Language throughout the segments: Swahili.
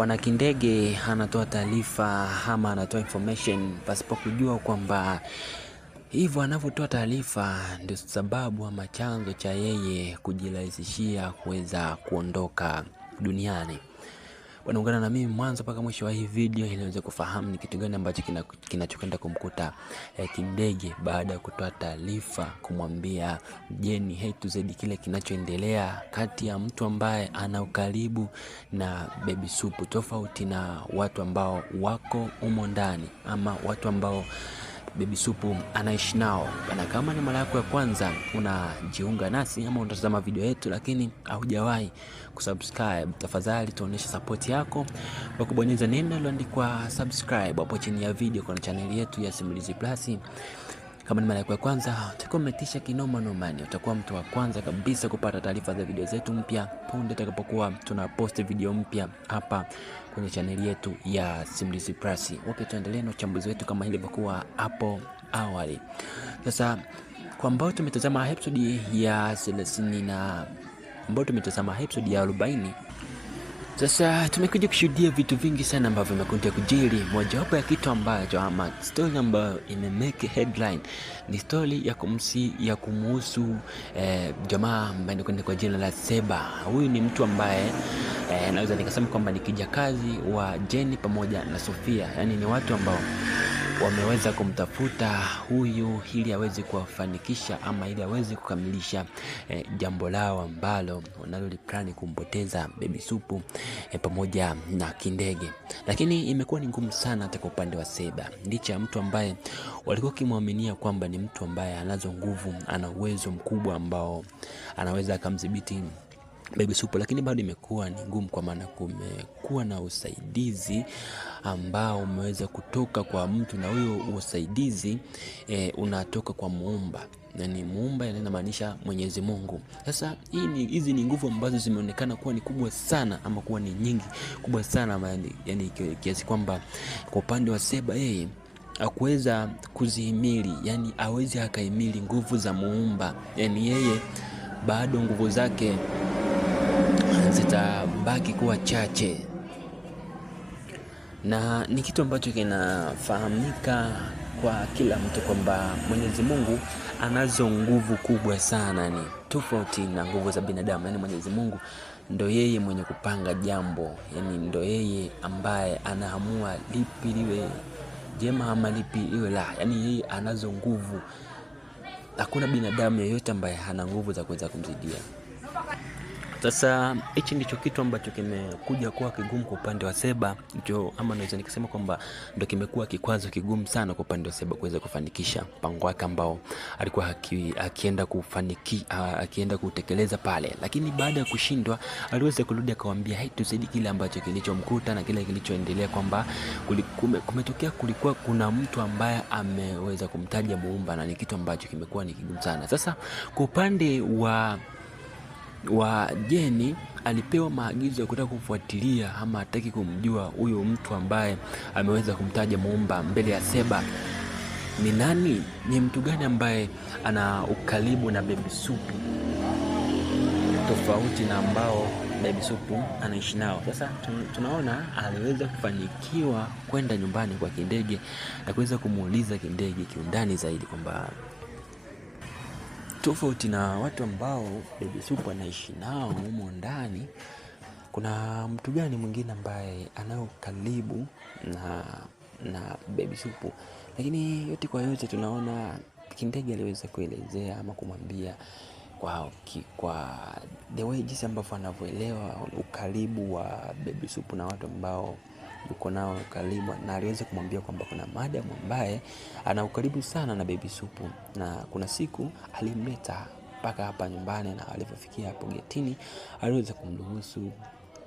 Bwana Kindege anatoa taarifa ama anatoa information pasipo kujua kwamba hivyo anavyotoa taarifa ndio sababu ama chanzo cha yeye kujirahisishia kuweza kuondoka duniani. Ungana na mimi mwanzo mpaka mwisho wa hii video ili uweze kufahamu ni kitu gani ambacho kinachokwenda kumkuta Kindege baada ya kutoa taarifa kumwambia Jeni A to Z kile kinachoendelea kati ya mtu ambaye ana ukaribu na Baby Supu, tofauti na watu ambao wako humo ndani ama watu ambao Baby Supu anaishi nao. Na kama ni mara yako ya kwanza unajiunga nasi ama unatazama video yetu lakini haujawahi kusubscribe, tafadhali tuoneshe support yako kwa kubonyeza neno lililoandikwa subscribe hapo chini ya video kwa channel yetu ya Simulizi Plus. Kama ni mara yako ya kwanza, utakometisha kinoma nomani, utakuwa mtu wa kwanza kabisa kupata taarifa za video zetu mpya punde tutakapokuwa tunapost video mpya hapa kwenye channel yetu ya Simulizi Plus. Okay, tuendelee na uchambuzi wetu kama ilivyokuwa hapo awali. Sasa kwa ambao tumetazama episode ya 30 na ambao tumetazama episode ya 40, sasa tumekuja kushuhudia vitu vingi sana ambavyo vimekuja kujiri. Mojawapo ya kitu ambacho ama story ambayo imemake headline ni story ya kumuhusu jamaa ambaye anakwenda kwa jina la Seba. Huyu ni mtu ambaye naweza nikasema kwamba ni kijakazi wa Jenny pamoja na Sofia. Yaani ni watu ambao wameweza kumtafuta huyu ili aweze kuwafanikisha ama ili aweze kukamilisha jambo lao ambalo wanaloliplani kumpoteza Baby Supu pamoja na Kindege. Lakini imekuwa ni ngumu sana hata kwa upande wa Seba. Licha ya mtu ambaye walikuwa kimwaminia kwamba ni mtu ambaye anazo nguvu, ana uwezo mkubwa ambao anaweza akamdhibiti Baby Supu, lakini bado imekuwa ni ngumu kwa maana kumekuwa na usaidizi ambao umeweza kutoka kwa mtu, na huyo usaidizi unatoka kwa Muumba. Yani Muumba inamaanisha Mwenyezi Mungu. Sasa hizi ni nguvu ambazo zimeonekana kuwa ni kubwa sana ama kuwa ni nyingi kubwa sana, yani kiasi kwamba kwa upande wa Seba yeye hakuweza kuzihimili, yani hawezi akahimili nguvu za Muumba. Yani yeye bado nguvu zake zitabaki kuwa chache, na ni kitu ambacho kinafahamika kwa kila mtu kwamba Mwenyezi Mungu anazo nguvu kubwa sana, ni tofauti na nguvu za binadamu. Yani Mwenyezi Mungu ndo yeye mwenye kupanga jambo, yani ndo yeye ambaye anaamua lipi liwe jema ama lipi liwe la. Yani yeye anazo nguvu, hakuna binadamu yeyote ambaye hana nguvu za kuweza kumzidia. Sasa hichi ndicho kitu ambacho kimekuja kuwa kigumu kwa upande wa Seba, ndio ama naweza nikasema kwamba ndio kimekuwa kikwazo kigumu sana kwa upande wa Seba kuweza kufanikisha mpango wake ambao alikuwa akienda kutekeleza pale. Lakini baada ya kushindwa aliweza kurudi akawaambia haituzidi kile ambacho kilichomkuta na kile kilichoendelea, kwamba kumetokea kulikuwa kuna mtu ambaye ameweza kumtaja Muumba, na ni kitu ambacho kimekuwa ni kigumu sana. Sasa kwa upande wa Jeni alipewa maagizo ya kutaka kumfuatilia ama hataki kumjua huyo mtu ambaye ameweza kumtaja Muumba mbele ya Seba ni nani, ni mtu gani ambaye ana ukaribu na Baby Supu tofauti na ambao Baby Supu anaishi nao. Sasa tunaona aliweza kufanikiwa kwenda nyumbani kwa Kindege na kuweza kumuuliza Kindege kiundani zaidi kwamba tofauti na watu ambao Baby Supu anaishi nao humo ndani, kuna mtu gani mwingine ambaye anao karibu na Baby Supu. Lakini yote kwa yote tunaona Kindege aliweza kuelezea ama kumwambia kwa the way jinsi ambavyo anavyoelewa ukaribu wa Baby Supu na watu ambao yuko nao karibu, na aliweza kumwambia kwamba kuna madam ambaye ana ukaribu sana na Baby Supu, na kuna siku alimleta mpaka hapa nyumbani, na alipofikia hapo getini aliweza kumruhusu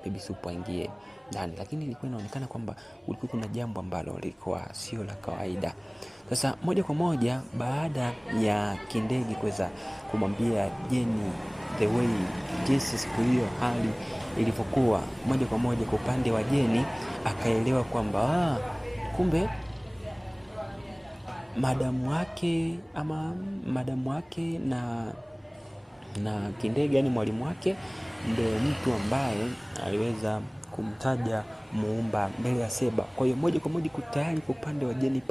Baby Supu aingie ndani, lakini ilikuwa inaonekana kwamba ulikuwa kuna jambo ambalo lilikuwa sio la kawaida. Sasa moja kwa moja baada ya Kindege kuweza kumwambia Jeni the way jinsi siku hiyo hali ilivyokuwa, moja kwa moja kwa upande wa Jeni akaelewa kwamba kumbe madamu wake na Kindege, yani mwalimu wake, ndio mtu ambaye aliweza kumtaja Muumba mbele ya Seba. Kwa hiyo moja kwa moja tayari kwa upande wa Jeni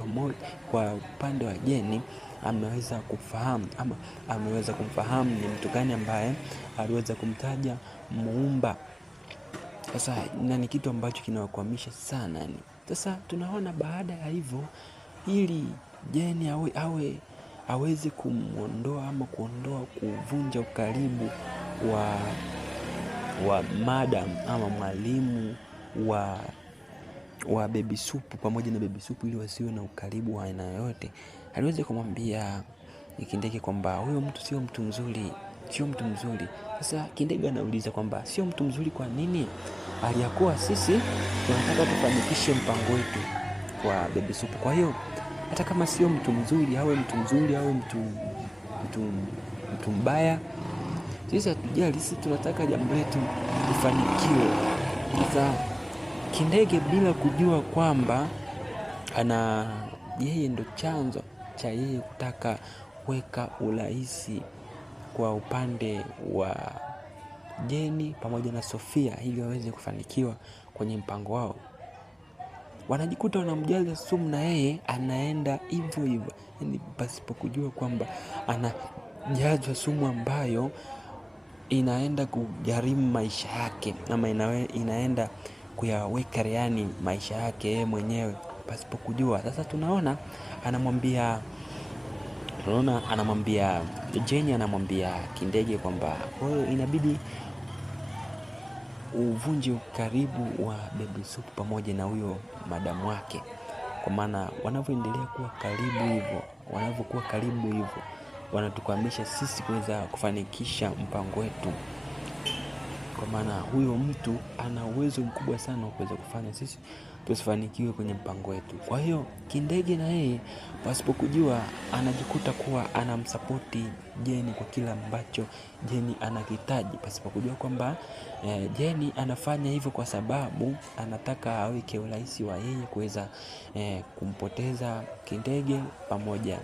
kwa upande wa Jeni ameweza kufahamu ama ameweza kumfahamu ni mtu gani ambaye aliweza kumtaja Muumba. Sasa na ni kitu ambacho kinawakwamisha sana yani. Sasa tunaona baada ya hivyo, ili Jeni aweze kumuondoa ama kuvunja ukaribu wa madam ama mwalimu wa Baby Supu pamoja na Baby Supu, ili wasiwe na ukaribu wa aina yoyote, aliweza kumwambia Kindege kwamba huyo mtu sio mtu mzuri. Sasa Kindege anauliza kwamba sio mtu mzuri kwa nini? Aliyakuwa sisi tunataka tufanikishe mpango wetu kwa Baby Supu. Kwa hiyo hata kama sio mtu mzuri, awe mtu mbaya, sisi hatujali, sisi tunataka jambo letu lifanikiwe. Sasa Kindege bila kujua kwamba yeye ndo chanzo cha yeye kutaka kuweka urahisi kwa upande wa Jeni pamoja na Sofia ili waweze kufanikiwa kwenye mpango wao, wanajikuta wanamjaza sumu na yeye anaenda hivyo, yani pasipo kujua kwamba anajazwa sumu ambayo inaenda kugharimu maisha yake ama inaenda kuyaweka reani maisha yake yeye mwenyewe pasipo kujua. Sasa tunaona Jeni anamwambia Kindege kwamba wewe inabidi uvunje ukaribu wa Baby Supu pamoja na huyo madamu wake, kwa maana wanavyoendelea kuwa karibu hivyo wanatukwamisha sisi kuweza kufanikisha mpango wetu, kwa maana huyo mtu ana uwezo mkubwa sana wa kuweza kufanya sisi tusifanikiwe kwenye mpango wetu. Kwa hiyo Kindege na yeye pasipo kujua anajikuta kuwa anamsapoti Jeni kwa kila ambacho Jeni anahitaji, pasipo kujua kwamba Jeni anafanya hivyo kwa sababu anataka aweke urahisi wa yeye kuweza kumpoteza Kindege pamoja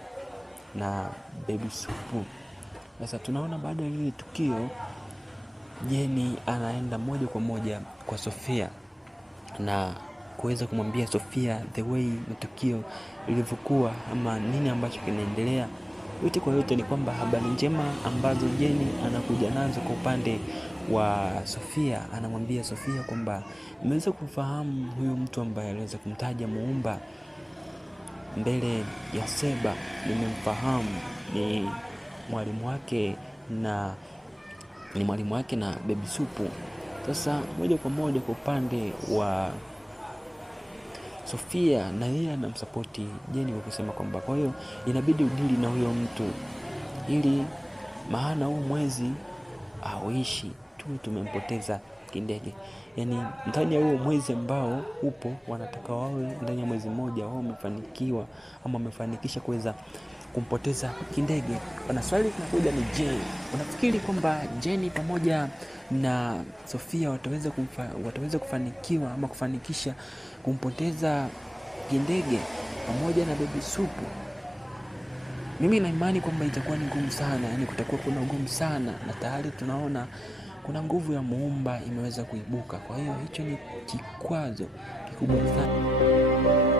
na Baby Supu. Sasa tunaona baada ya hili tukio, Jeni anaenda moja kwa moja kwa Sofia na kuweza kumwambia Sofia the way matukio ilivyokuwa ama nini ambacho kinaendelea. Yote kwa yote ni kwamba habari njema ambazo Jeni anakuja nazo kwa upande wa Sofia, anamwambia Sofia kwamba nimeweza kufahamu huyo mtu ambaye aliweza kumtaja Muumba mbele ya Seba, nimemfahamu, ni mwalimu wake na Baby Supu. Sasa moja kwa moja kwa upande wa Sofia, na yeye anamsapoti Jeni kwa kusema kwamba kwa hiyo inabidi udili na huyo mtu, ili maana huu mwezi hauishi tu tumempoteza Kindege. Yani ndani ya huo mwezi ambao upo, wanataka wawe ndani ya mwezi mmoja wao wamefanikiwa ama wamefanikisha kuweza kumpoteza Kindege. Na swali linakuja ni je, unafikiri kwamba Jeni pamoja na Sofia wataweza kufanikiwa ama kufanikisha kumpoteza Kindege pamoja na Baby Supu? Mimi na imani kwamba itakuwa ni ngumu sana, yani kutakuwa kuna ngumu sana, na tayari tunaona kuna nguvu ya Muumba imeweza kuibuka. Kwa hiyo hicho ni kikwazo kikubwa sana.